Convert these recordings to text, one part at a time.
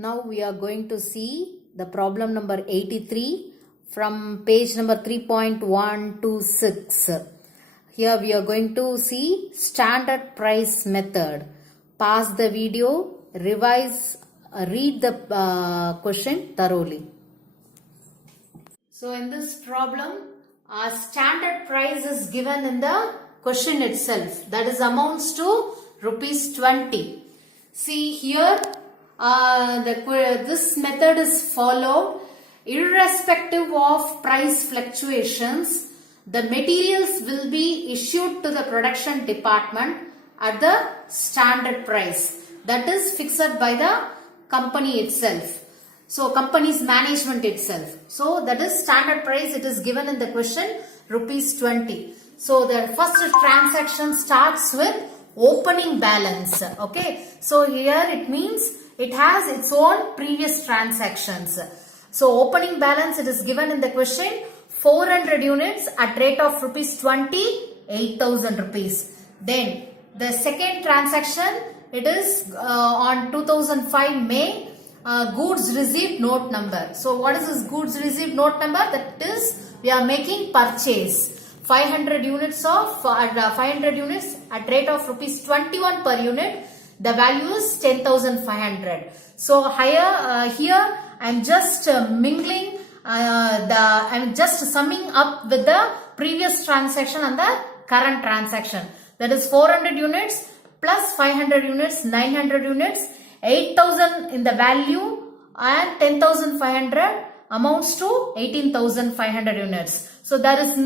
Now we are going to see the problem number 83 from page number 3.126. Here we are going to see standard price method. Pause the video, revise, read the question thoroughly. So in this problem, standard price is given in the question itself. That is amounts to rupees 20. See here, this method is followed irrespective of price fluctuations. The materials will be issued to the production department at the standard price that is fixed by the company itself. So company's management itself. So that is standard price. It is given in the question rupees 20. So the first transaction starts with opening balance. Okay. So here it means it has its own previous transactions. So opening balance, it is given in the question 400 units at rate of rupees 20, 8,000 rupees. Then the second transaction, it is on 2005 May, goods received note number. So what is this goods received note number? That is, we are making purchase 500 units of 500 units at rate of rupees 21 per unit. The value is 10,500. So here I am just mingling I am just summing up with the previous transaction and the current transaction. That is 400 units plus 500 units, 900 units, 8,000 in the value and 10,500 amounts to 18,500 units. So there is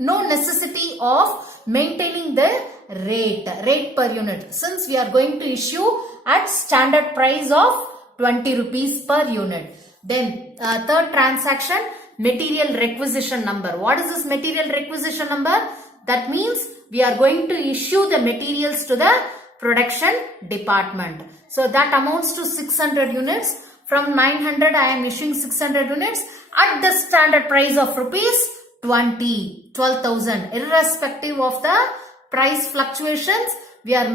no necessity of maintaining the rate per unit, since we are going to issue at standard price of 20 rupees per unit. Then third transaction, material requisition number. What is this material requisition number? That means we are going to issue the materials to the production department. So that amounts to 600 units. From 900 I am issuing 600 units at the standard price of rupees 12,000. Irrespective of the price fluctuations, we are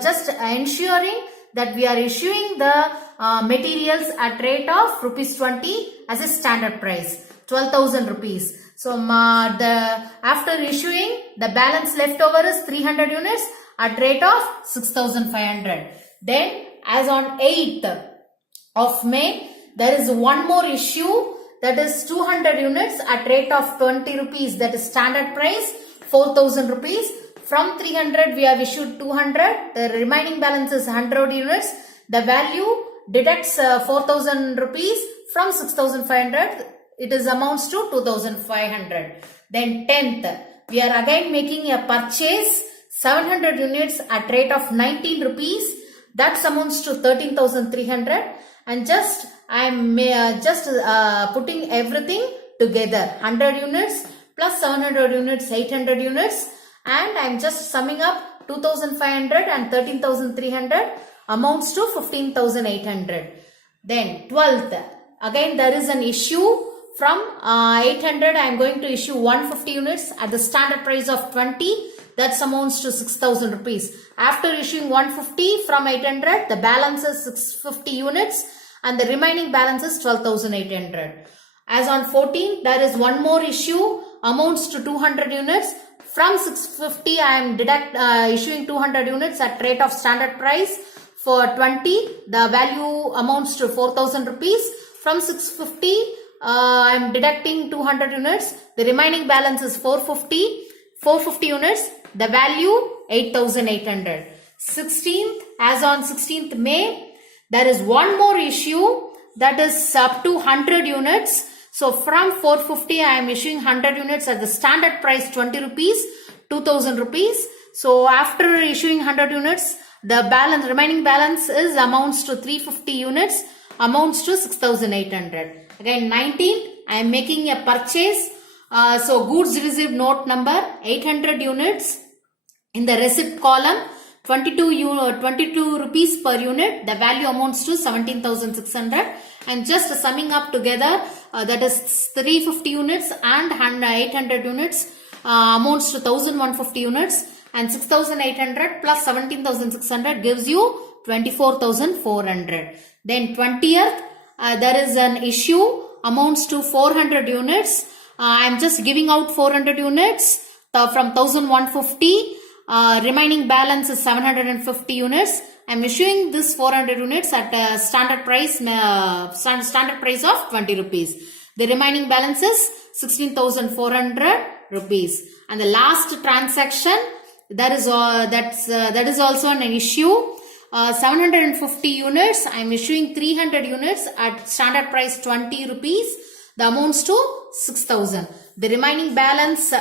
just ensuring that we are issuing the materials at rate of rupees 20 as a standard price, 12,000 rupees. So after issuing, the balance left over is 300 units at rate of 6,500. Then as on 8th of May, there is one more issue, that is 200 units at rate of 20 rupees, that is standard price 4,000 rupees. From 300 we have issued 200, the remaining balance is 100 units. The value deducts 4,000 rupees from 6,500, it is amounts to 2,500. Then 10th, we are again making a purchase 700 units at rate of 19 rupees, that amounts to 13,300. And I am putting everything together, 100 units plus 700 units, 800 units, and I am just summing up 2,500 and 13,300 amounts to 15,800. Then 12th, again there is an issue. From 800 I am going to issue 150 units at the standard price of 20, that amounts to 6,000 rupees. After issuing 150 from 800, the balance is 650 units and the remaining balance is 12,800. As on 14th, there is one more issue, amounts to 200 units. From 650, I am issuing 200 units at rate of standard price for 20. The value amounts to 4,000 rupees. From 650, I am deducting 200 units. The remaining balance is 450 units. The value 8,800. 16th, as on 16th May, there is one more issue, that is up to 100 units. So from 450 I am issuing 100 units at the standard price 20 rupees, 2,000 rupees. So after issuing 100 units, the remaining balance amounts to 350 units, amounts to 6,800. Again 19th, I am making a purchase. So goods received note number 800 units in the receipt column, 22 rupees per unit. The value amounts to 17,600. And just summing up together, that is 350 units and 800 units amounts to 1,150 units, and 6,800 plus 17,600 gives you 24,400. Then 20th, there is an issue amounts to 400 units. I am just giving out 400 units from 1,150. Remaining balance is 750 units. I am issuing this 400 units at a standard price of 20 rupees. The remaining balance is 16,400 rupees. And the last transaction, that is also an issue. 750 units. I am issuing 300 units at standard price 20 rupees. The amounts to 6,000. The remaining balance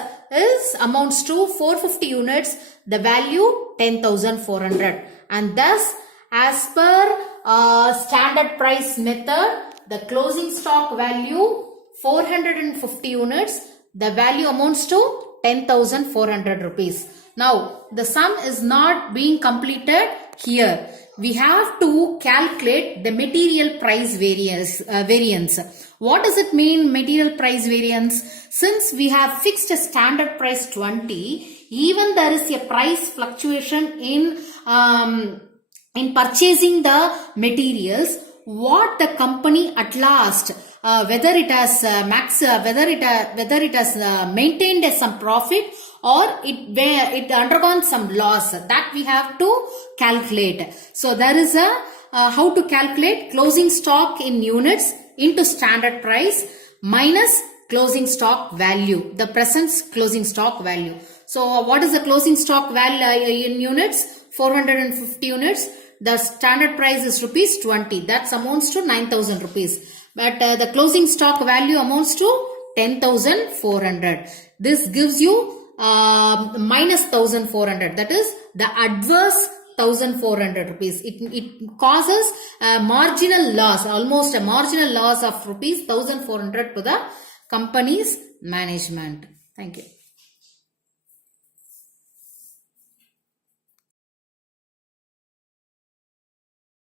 amounts to 450 units. The value 10,400. And thus, as per standard price method, the closing stock value 450 units. The value amounts to 10,400 rupees. Now, the sum is not being completed here. We have to calculate the material price variance. What does it mean, material price variance? Since we have fixed a standard price 20, even there is a price fluctuation in purchasing the materials, what the company at last, whether it has maintained some profit or it undergone some loss, that we have to calculate. So there is a how to calculate closing stock in units into standard price minus closing stock value, the present closing stock value. So what is the closing stock value in units? 450 units. The standard price is rupees 20. That amounts to 9,000 rupees. But the closing stock value amounts to 10,400. This gives you minus 1,400. That is the adverse 1,400 rupees. It causes a marginal loss, almost a marginal loss of rupees 1,400 to the company's management. Thank you.